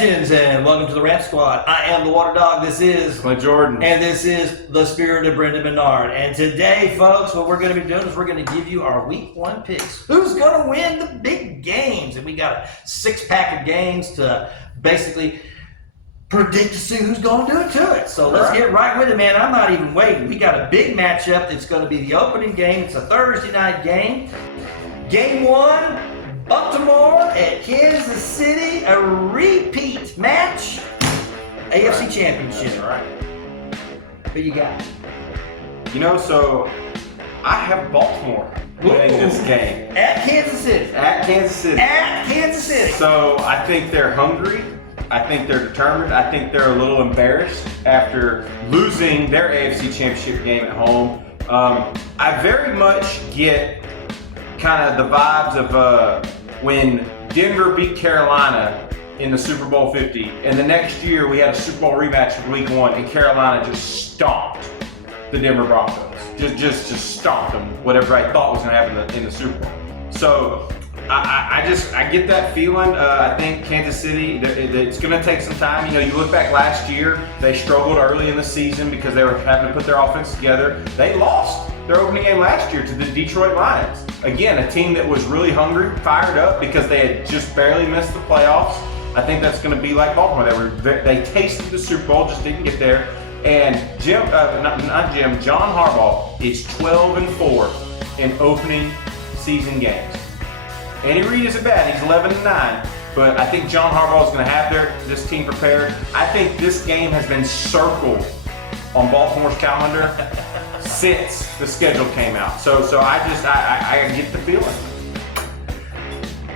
Legends, and welcome to the Rant Squad. I am the Water Dog. This is Clint Jordan. And this is the Spirit of Brendan Menard. And today, folks, what we're going to be doing is we're going to give you our Week 1 picks. Who's going to win the big games? And we got a 6-pack of games to basically predict to see who's going to do it to it. So let's get right with it, man. I'm not even waiting. We got a big matchup. It's going to be the opening game. It's a Thursday night game. Game 1. Baltimore at Kansas City, a repeat match, AFC Championship. That's right. Who you got? You know, so I have Baltimore winning this game. At Kansas City. At Kansas City. At Kansas City. So I think they're hungry. I think they're determined. I think they're a little embarrassed after losing their AFC Championship game at home. I very much get kind of the vibes of when Denver beat Carolina in the Super Bowl 50, and the next year we had a Super Bowl rematch in Week 1, and Carolina just stomped the Denver Broncos. Just stomped them, whatever I thought was going to happen in the Super Bowl. So I get that feeling. I think Kansas City, it's going to take some time. You know, you look back last year, they struggled early in the season because they were having to put their offense together. They lost their opening game last year to the Detroit Lions. Again, a team that was really hungry, fired up because they had just barely missed the playoffs. I think that's going to be like Baltimore. They tasted the Super Bowl, just didn't get there. And John Harbaugh is 12-4 in opening season games. Andy Reid isn't bad; he's 11-9. But I think John Harbaugh is going to have this team prepared. I think this game has been circled on Baltimore's calendar since the schedule came out. So I get the feeling.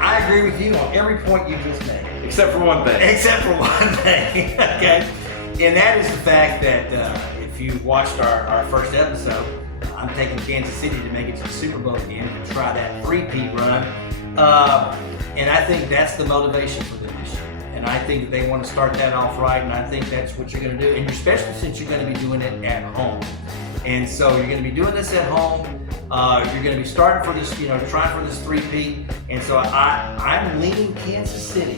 I agree with you on every point you just made. Except for one thing. Except for one thing, okay? And that is the fact that if you watched our first episode, I'm taking Kansas City to make it to the Super Bowl again and try that three-peat run. And I think that's the motivation for them this year. And I think they want to start that off right, and I think that's what you're going to do, and especially since you're going to be doing it at home. And so you're going to be doing this at home. You're going to be starting for this, trying for this three-peat. And so I'm leaning Kansas City.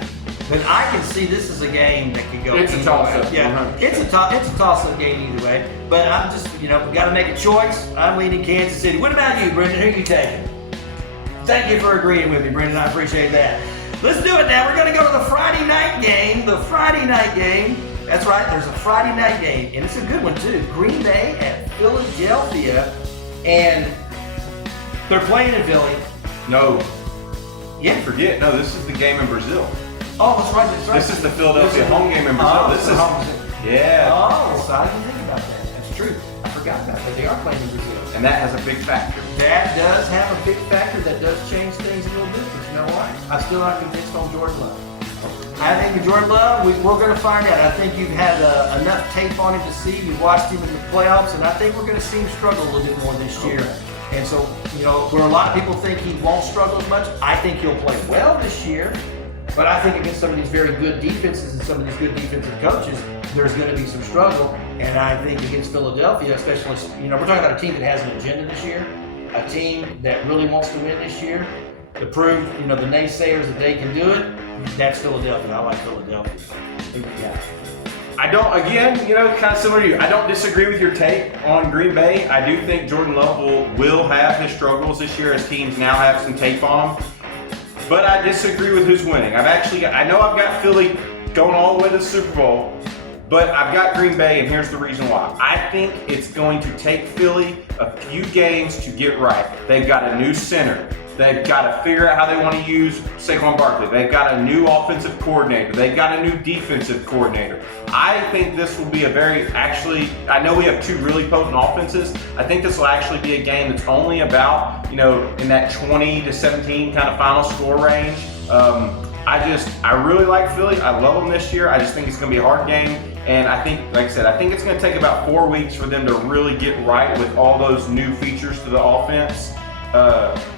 But I can see this is a game that could go. It's a toss-up. Yeah, it's a toss-up game either way. But I'm just, we got to make a choice. I'm leaning Kansas City. What about you, Brendan? Who are you taking? Thank you for agreeing with me, Brendan. I appreciate that. Let's do it now. We're going to go to the Friday night game. The Friday night game. That's right. There's a Friday night game, and it's a good one too. Green Bay at Philadelphia, and they're playing in Philly. No. Yeah. Forget. No, this is the game in Brazil. Oh, that's right. That's right. This is the Philadelphia home game in Brazil. This is yeah. Oh, so I didn't think about that. That's true. I forgot about that. They are playing in Brazil. And that has a big factor. That does have a big factor. That does change things a little bit. But you know what? I'm still not convinced on Jordan Love. I think with Jordan Love, we're going to find out. I think you've had enough tape on him to see. You've watched him in the playoffs, and I think we're going to see him struggle a little bit more this year. And so, where a lot of people think he won't struggle as much, I think he'll play well this year. But I think against some of these very good defenses and some of these good defensive coaches, there's going to be some struggle. And I think against Philadelphia, especially, we're talking about a team that has an agenda this year, a team that really wants to win this year, to prove, the naysayers that they can do it. That's Philadelphia. I like Philadelphia. Yeah. I don't, again, kind of similar to you. I don't disagree with your take on Green Bay. I do think Jordan Love will have his struggles this year as teams now have some tape on him. But I disagree with who's winning. I know I've got Philly going all the way to the Super Bowl, but I've got Green Bay, and here's the reason why. I think it's going to take Philly a few games to get right. They've got a new center. They've got to figure out how they want to use Saquon Barkley. They've got a new offensive coordinator. They've got a new defensive coordinator. I think this will be I know we have two really potent offenses. I think this will actually be a game that's only about, in that 20-17 kind of final score range. I really like Philly. I love them this year. I just think it's going to be a hard game. And I think, like I said, I think it's going to take about 4 weeks for them to really get right with all those new features to the offense.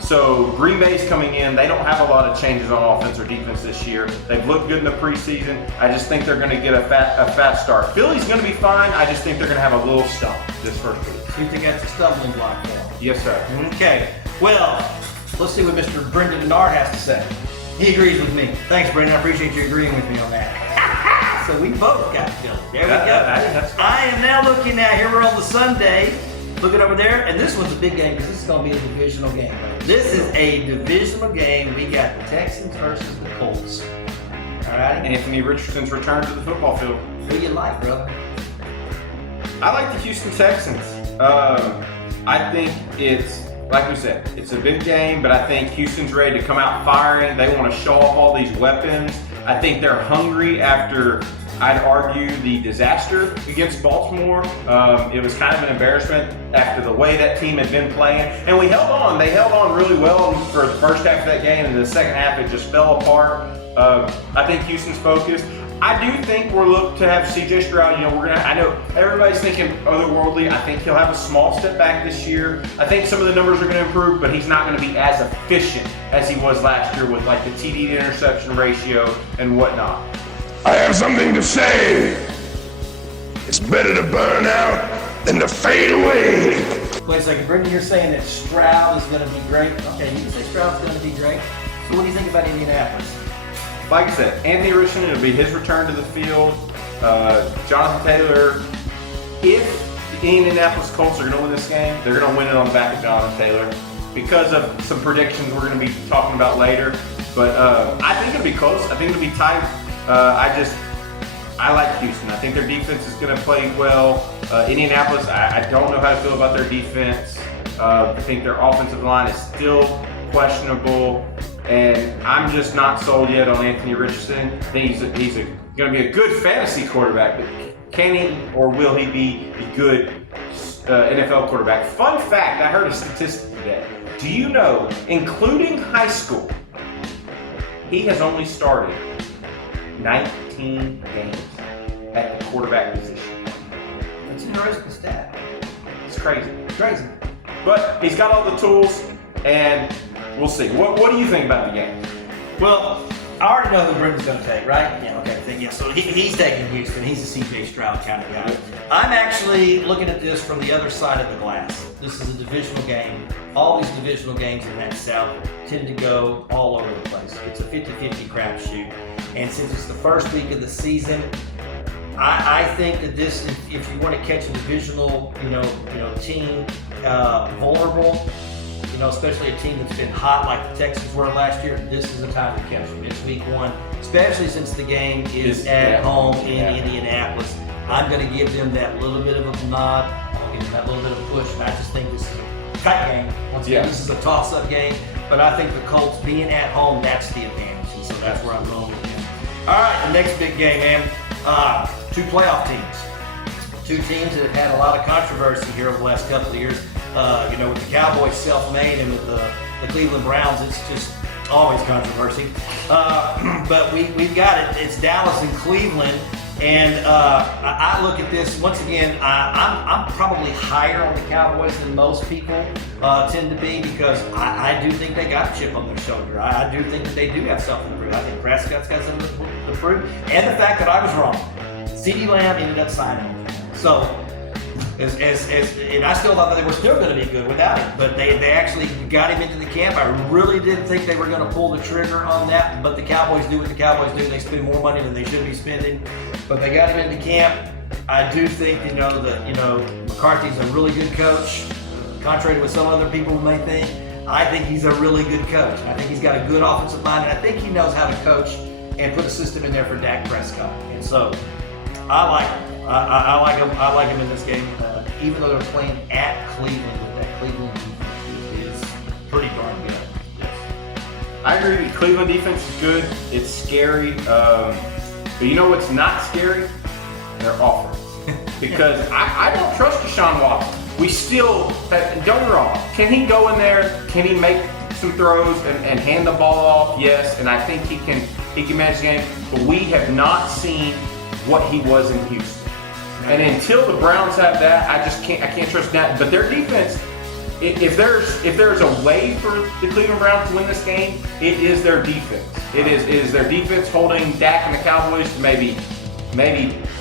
So Green Bay's coming in. They don't have a lot of changes on offense or defense this year. They've looked good in the preseason. I just think they're going to get a fat start. Philly's going to be fine. I just think they're going to have a little stump this first week. You think that's a stumbling block for them? Yes, sir. Okay. Well, let's see what Mr. Brendan Menard has to say. He agrees with me. Thanks, Brendan. I appreciate you agreeing with me on that. So we both got Philly. There we go. That's I am now looking at, here we're on the Sunday, looking over there, and this one's a big game because this is going to be a divisional game. This is a divisional game. We got the Texans versus the Colts. All right? Anthony Richardson's return to the football field. Who you like, brother? I like the Houston Texans. I think it's, like we said, it's a big game, but I think Houston's ready to come out firing. They want to show off all these weapons. I think they're hungry after, I'd argue, the disaster against Baltimore. It was kind of an embarrassment after the way that team had been playing. And we held on. They held on really well for the first half of that game, and the second half it just fell apart. I think Houston's focused. I do think we're looking to have C.J. Stroud. I know everybody's thinking otherworldly. I think he'll have a small step back this year. I think some of the numbers are going to improve, but he's not going to be as efficient as he was last year with like the TD to interception ratio and whatnot. I have something to say. It's better to burn out than to fade away. Wait a second, Brendan, you're saying that Stroud is going to be great. Okay, you can say Stroud's going to be great. So what do you think about Indianapolis? Like I said, Anthony Richardson, it'll be his return to the field. Jonathan Taylor, if the Indianapolis Colts are going to win this game, they're going to win it on the back of Jonathan Taylor because of some predictions we're going to be talking about later. But I think it'll be close. I think it'll be tight. I like Houston. I think their defense is going to play well. Indianapolis, I don't know how to feel about their defense. I think their offensive line is still questionable. And I'm just not sold yet on Anthony Richardson. I think he's going to be a good fantasy quarterback, but can he or will he be a good NFL quarterback? Fun fact, I heard a statistic today. Do you know, including high school, he has only started 19 games at the quarterback position. That's an interesting stat. It's crazy. Crazy. But he's got all the tools, and we'll see. What do you think about the game? Well, I already know who Brendan's going to take, right? Yeah, okay. Yeah, so he's taking Houston. He's a C.J. Stroud kind of guy. I'm actually looking at this from the other side of the glass. This is a divisional game. All these divisional games in that South tend to go all over the place. It's a 50-50 crapshoot. And since it's the first week of the season, I think that this, if you want to catch a divisional, team vulnerable, especially a team that's been hot like the Texans were last year, this is the time to catch them. It's week one, especially since the game is at home in Indianapolis. I'm going to give them that little bit of a nod. I'll give them that little bit of a push. And I just think this is a tight game. Once again, this is a toss-up game. But I think the Colts being at home, that's the advantage. And so that's where I'm going with them. All right, the next big game, man. Two playoff teams. Two teams that have had a lot of controversy here over the last couple of years. With the Cowboys self-made and with the Cleveland Browns, it's just always controversy. But we've got it. It's Dallas and Cleveland. And I look at this, once again, I'm probably higher on the Cowboys than most people tend to be because I do think they got a chip on their shoulder. I do think that they do have something to prove. I think Prescott's got something to prove. And the fact that I was wrong. CeeDee Lamb ended up signing. So, and I still thought that they were still going to be good without him, but they actually got him into the camp. I really didn't think they were going to pull the trigger on that, but the Cowboys do what the Cowboys do. They spend more money than they should be spending, but they got him into camp. I do think, McCarthy's a really good coach, contrary to what some other people may think. I think he's a really good coach. I think he's got a good offensive mind, and I think he knows how to coach and put a system in there for Dak Prescott. And so, I like him. I like him in this game, even though they're playing at Cleveland. With that Cleveland defense is pretty darn good. Yes. I agree. The Cleveland defense is good. It's scary, but you know what's not scary? Their offense. Because I don't trust Deshaun Watson. We still don't get me wrong. Can he go in there? Can he make some throws and hand the ball off? Yes, and I think he can manage the game. But we have not seen what he was in Houston. And until the Browns have that, I can't trust that. But their defense, if there's a way for the Cleveland Browns to win this game, it is their defense. It is their defense holding Dak and the Cowboys to maybe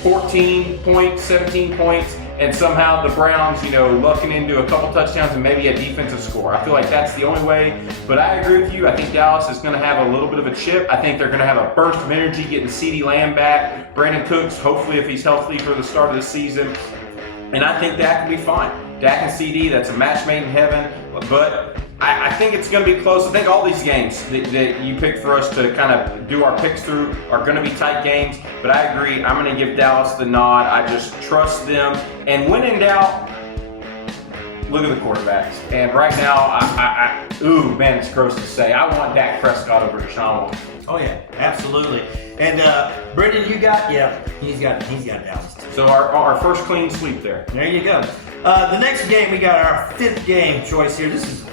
14 points, 17 points, and somehow the Browns, lucking into a couple touchdowns and maybe a defensive score. I feel like that's the only way. But I agree with you. I think Dallas is going to have a little bit of a chip. I think they're going to have a burst of energy getting CeeDee Lamb back. Brandon Cooks, hopefully if he's healthy for the start of the season. And I think Dak will be fine. Dak and CD, that's a match made in heaven. But I think it's going to be close. I think all these games that you picked for us to kind of do our picks through are going to be tight games. But I agree. I'm going to give Dallas the nod. I just trust them. And when in doubt, look at the quarterbacks. And right now, man, it's gross to say. I want Dak Prescott over Deshaun Watson. Oh yeah, absolutely. And Brendan, you got he's got Dallas too. So our first clean sweep there. There you go. The next game, we got our 5th game choice here. This is a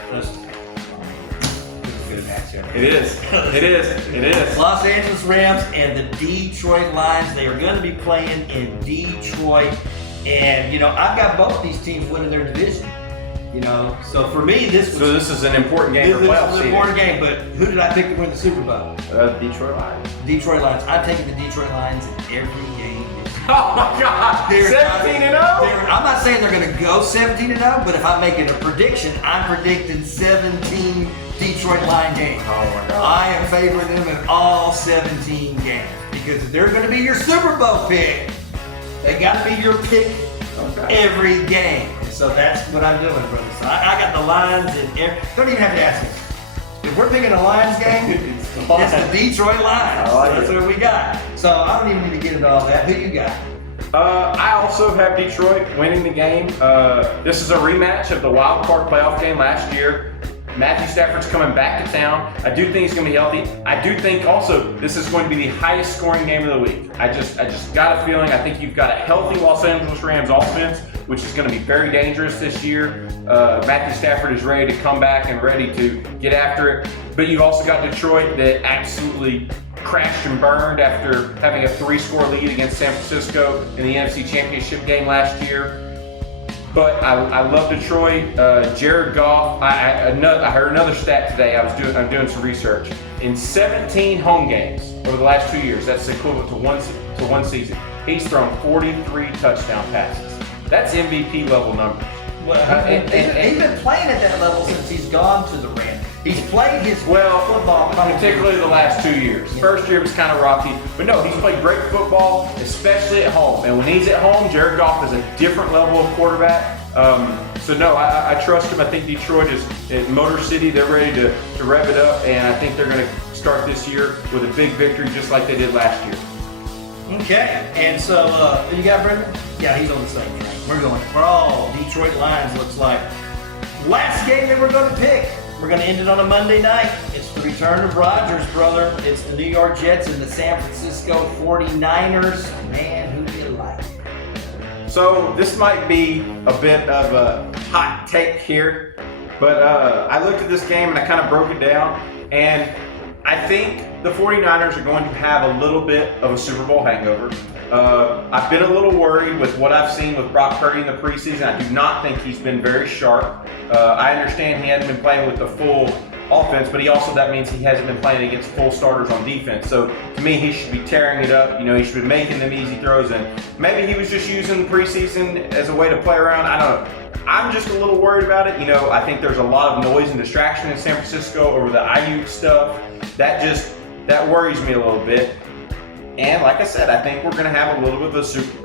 good matchup. It is. Los Angeles Rams and the Detroit Lions. They are going to be playing in Detroit. And, I've got both these teams winning their division. So for me, this is an important game for playoffs. This is an important game, but who did I pick to win the Super Bowl? Detroit Lions. Detroit Lions. I'm taking the Detroit Lions in every game. Oh my God! 17-0. I'm not saying they're going to go 17-0, but if I'm making a prediction, I'm predicting 17 Detroit Lion games. Oh my God! I am favoring them in all 17 games because if they're going to be your Super Bowl pick, they got to be your pick every game. So that's what I'm doing, brother. So I got the Lions in don't even have to ask me. If we're picking a Lions game, it's the Detroit Lions. That's what we got. So I don't even need to get into all that. Who you got? I also have Detroit winning the game. This is a rematch of the wild card playoff game last year. Matthew Stafford's coming back to town. I do think he's going to be healthy. I do think also this is going to be the highest scoring game of the week. I just got a feeling. I think you've got a healthy Los Angeles Rams offense, which is going to be very dangerous this year. Matthew Stafford is ready to come back and ready to get after it. But you've also got Detroit that absolutely crashed and burned after having a 3-score lead against San Francisco in the NFC Championship game last year. But I love Detroit. Jared Goff. I heard another stat today. I'm doing some research. In 17 home games over the last 2 years, that's equivalent to one season. He's thrown 43 touchdown passes. That's MVP level numbers. Well, he's been playing at that level since he's gone to the Rams. He's played his football, particularly the last 2 years. First year was kind of rocky, but no, he's played great football, especially at home. And when he's at home, Jared Goff is a different level of quarterback. So no, I trust him. I think Detroit is Motor City. They're ready to rev it up, and I think they're going to start this year with a big victory, just like they did last year. Okay, and so you got Brendan? Yeah, he's on the same train. We're all Detroit Lions. Looks like last game that we're going to pick. We're going to end it on a Monday night. It's the return of Rodgers, brother. It's the New York Jets and the San Francisco 49ers. Man, who do you like? So this might be a bit of a hot take here, but I looked at this game and I kind of broke it down, and I think the 49ers are going to have a little bit of a Super Bowl hangover. I've been a little worried with what I've seen with Brock Purdy in the preseason. I do not think he's been very sharp. I understand he hasn't been playing with the full offense, but that means he hasn't been playing against full starters on defense. So to me, he should be tearing it up. He should be making them easy throws, and maybe he was just using the preseason as a way to play around. I don't know. I'm just a little worried about it. I think there's a lot of noise and distraction in San Francisco over the Ayuk stuff. That worries me a little bit. And like I said, I think we're going to have a little bit of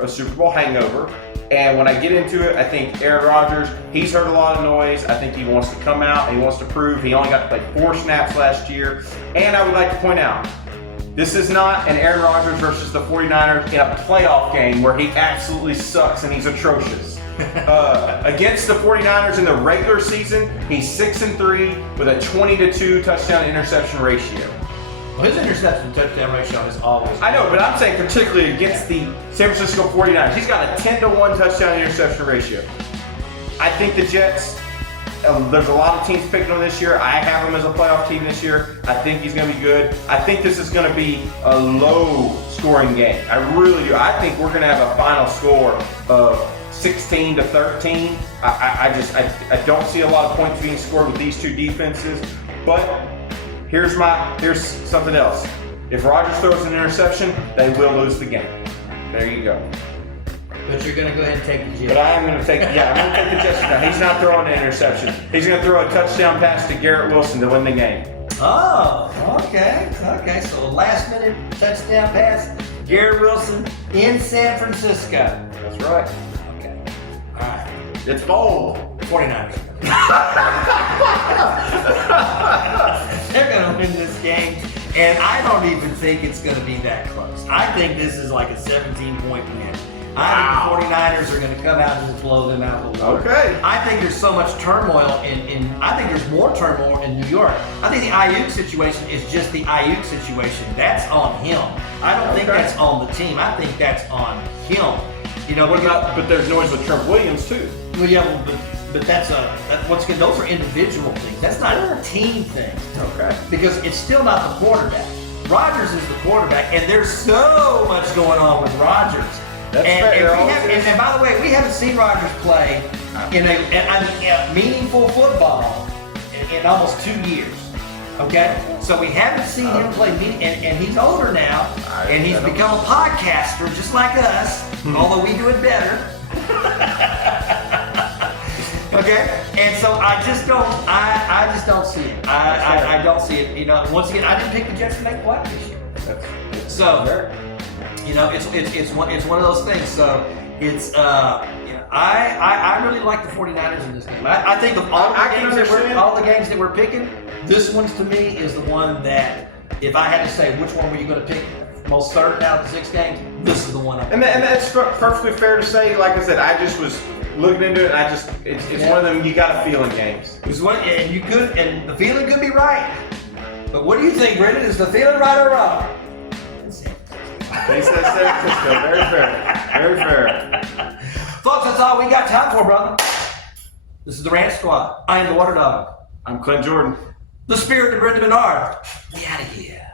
a Super Bowl hangover. And when I get into it, I think Aaron Rodgers, he's heard a lot of noise. I think he wants to come out and he wants to prove. He only got to play 4 snaps last year. And I would like to point out, this is not an Aaron Rodgers versus the 49ers in a playoff game where he absolutely sucks and he's atrocious. Against the 49ers in the regular season, he's 6-3 with a 20-2 touchdown interception ratio. Well, his interception touchdown ratio is always. I know, but I'm saying particularly against the San Francisco 49ers. He's got a 10-1 touchdown interception ratio. I think the Jets, there's a lot of teams picking them this year. I have him as a playoff team this year. I think he's going to be good. I think this is going to be a low-scoring game. I really do. I think we're going to have a final score of 16-13. I don't see a lot of points being scored with these two defenses, but here's something else. If Rodgers throws an interception, they will lose the game. There you go. But you're going to go ahead and take the But Jets. I am going to take the Jets tonight. He's not throwing an interception. He's going to throw a touchdown pass to Garrett Wilson to win the game. Oh, okay. Okay, so a last-minute touchdown pass, Garrett Wilson in San Francisco. That's right. Okay. All right. It's bold. 49ers. They're going to win this game, and I don't even think it's going to be that close. I think this is like a 17-point win. I think the 49ers are going to come out and just blow them out of the water. Okay. I think there's so much turmoil I think there's more turmoil in New York. I think the Ayuk situation is just the Ayuk situation. That's on him. I don't think that's on the team. I think that's on him. You know, But there's noise with Trent Williams too. well, yeah, but those are individual things. That's not a team thing. Okay. Because it's still not the quarterback. Rodgers is the quarterback, and there's so much going on with Rodgers. That's and, fair. And by the way, we haven't seen Rodgers play in a meaningful football in almost 2 years. Okay, so we haven't seen him play and he's older now, and he's become a podcaster just like us, although we do it better. Okay, and so I just don't see it. I don't see it. You know, once again, I didn't pick the Jets to make playoffs this year. So, you know, it's one of those things. So it's you know, I really like the 49ers in this game. I think of all the games that we're picking, this one's to me is the one that if I had to say which one were you going to pick most certain out of the 6 games, this is the one. And that's perfectly fair to say. Like I said, I just was looking into it. And it's one of them you got to feel in games. And the feeling could be right. But what do you think, Brendan? Is the feeling right or wrong? He says San Francisco. Very fair. Very fair. Folks, that's all we got time for, brother. This is the Rant Squad. I am the Water Dog. I'm Clint Jordan. The spirit of Brendan Bernard. We out of here.